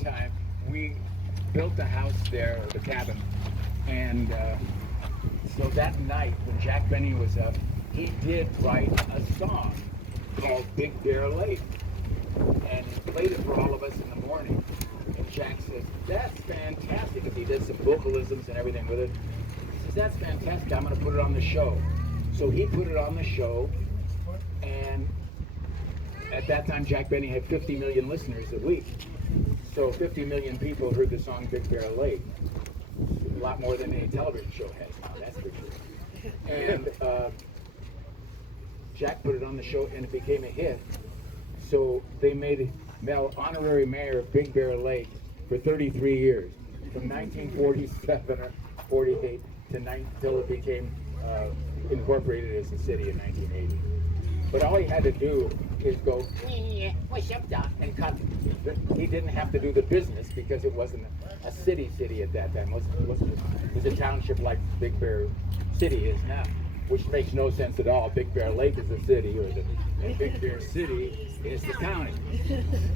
meantime, we built the house there, the cabin, and so that night when Jack Benny was up, he did write a song called Big Bear Lake, and he played it for all of us in the morning. And Jack says, "That's fantastic," because he did some vocalisms and everything with it. He says, "That's fantastic. I'm going to put it on the show." So he put it on the show, and at that time, Jack Benny had 50 million listeners a week. So 50 million people heard the song Big Bear Lake. A lot more than any television show has now, that's for sure. And Jack put it on the show, and it became a hit. So they made Mel honorary mayor of Big Bear Lake for 33 years, from 1947 or 48 to until it became incorporated as a city in 1980. But all he had to do is go, "What's up, Doc?" and cut. He didn't have to do the business because it wasn't a city at that time. It was a township like Big Bear City is now, which makes no sense at all. Big Bear Lake is a city, and Big Bear City is the county.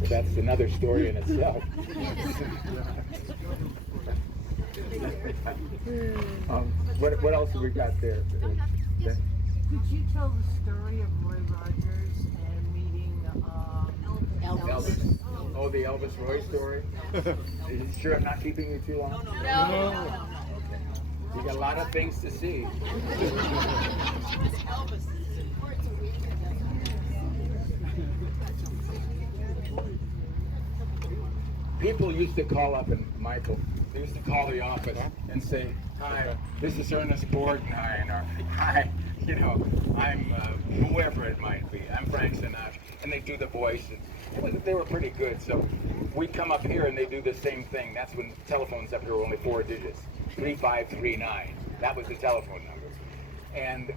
But that's another story in itself. What else have we got there? Could you tell the story of Roy Rogers and meeting Elvis. Oh, the Elvis Roy story? Are you sure I'm not keeping you too long? No. Okay. You got a lot of things to see. People used to call up, and Michael, they used to call the office and say, "Hi, this is Ernest Borgnine," or "Hi, I'm whoever it might be. I'm Frank Sinatra," and they do the voice, and they were pretty good. So we come up here and they do the same thing. That's when telephones up here were only 4 digits, 3539. That was the telephone number. And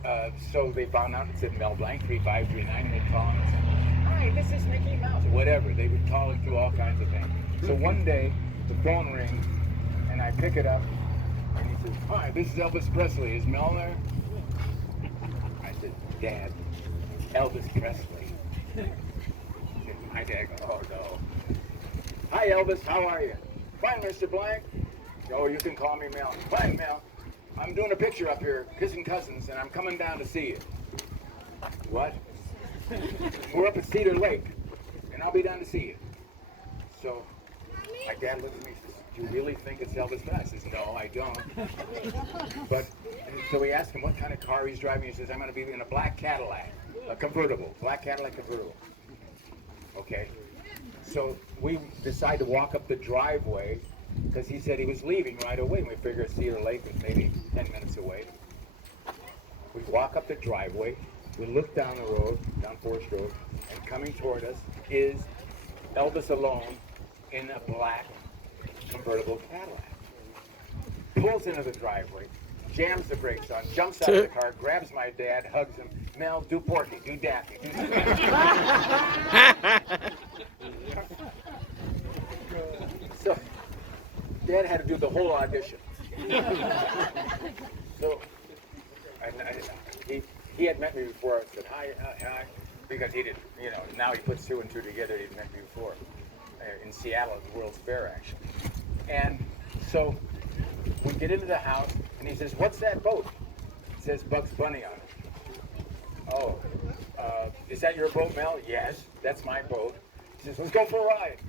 so they found out it said Mel Blanc 3539, and they'd call him and say, "Hi, this is Mickey Mouse," whatever. They would call it through all kinds of things. So one day the phone rings and I pick it up, and he says, "Hi, this is Elvis Presley. Is Mel there?" I said, "Dad, Elvis Presley." My dad goes, "Oh no." "Hi Elvis, how are you?" "Fine, Mr. Blanc." "Oh, you can call me Mel." "Fine, Mel. I'm doing a picture up here, kissing cousins, and I'm coming down to see you." "What?" "We're up at Cedar Lake, and I'll be down to see you." So my dad looked at me and says, "Do you really think it's Elvis Presley?" I says, "No, I don't." But so we asked him what kind of car he's driving. He says, "I'm going to be in a black Cadillac, a convertible, black Cadillac convertible." Okay. So we decided to walk up the driveway because he said he was leaving right away. And we figured Cedar Lake was maybe 10 minutes away. We walk up the driveway. We look down the road, down Forest Road, and coming toward us is Elvis alone in a black convertible Cadillac. Pulls into the driveway, jams the brakes on, jumps out of the car, grabs my dad, hugs him. "Mel, do Porky, do Daffy, do So Dad had to do the whole audition. So he had met me before. I said, "Hi," because he didn't, now he puts 2 and 2 together. He'd met me before in Seattle at the World's Fair, actually. And so we get into the house, and he says, "What's that boat?" It says Bugs Bunny on it. "Oh, is that your boat, Mel?" "Yes, that's my boat." He says, "Let's go for a ride."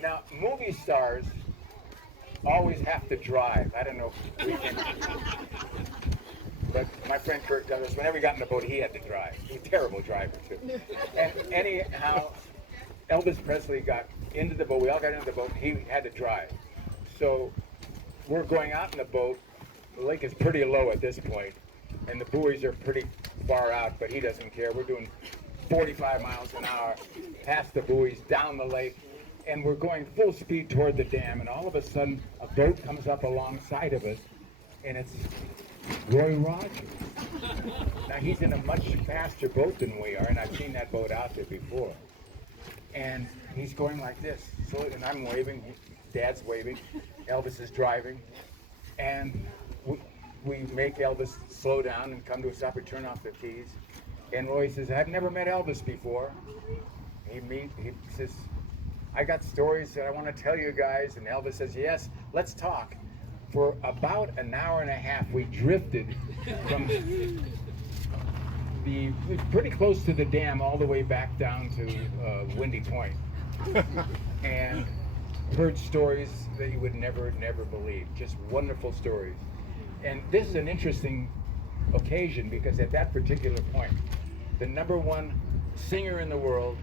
Now, movie stars always have to drive. I don't know if we can. But my friend Kirk Douglas, whenever he got in the boat, he had to drive. He's a terrible driver, too. And anyhow, Elvis Presley got into the boat. We all got into the boat. He had to drive. So we're going out in the boat. The lake is pretty low at this point, and the buoys are pretty far out, but he doesn't care. We're doing 45 miles an hour past the buoys, down the lake, and we're going full speed toward the dam, and all of a sudden a boat comes up alongside of us, and it's Roy Rogers. Now he's in a much faster boat than we are, and I've seen that boat out there before. And he's going like this, so, and I'm waving, Dad's waving, Elvis is driving, and we make Elvis slow down and come to a stop. We turn off the keys, and Roy says, "I've never met Elvis before." He says, I got stories that I want to tell you guys. And Elvis says, yes, let's talk. For about an hour and a half, we drifted from pretty close to the dam all the way back down to Windy Point. And heard stories that you would never believe. Just wonderful stories. And this is an interesting occasion because at that particular point, the #1 singer in the world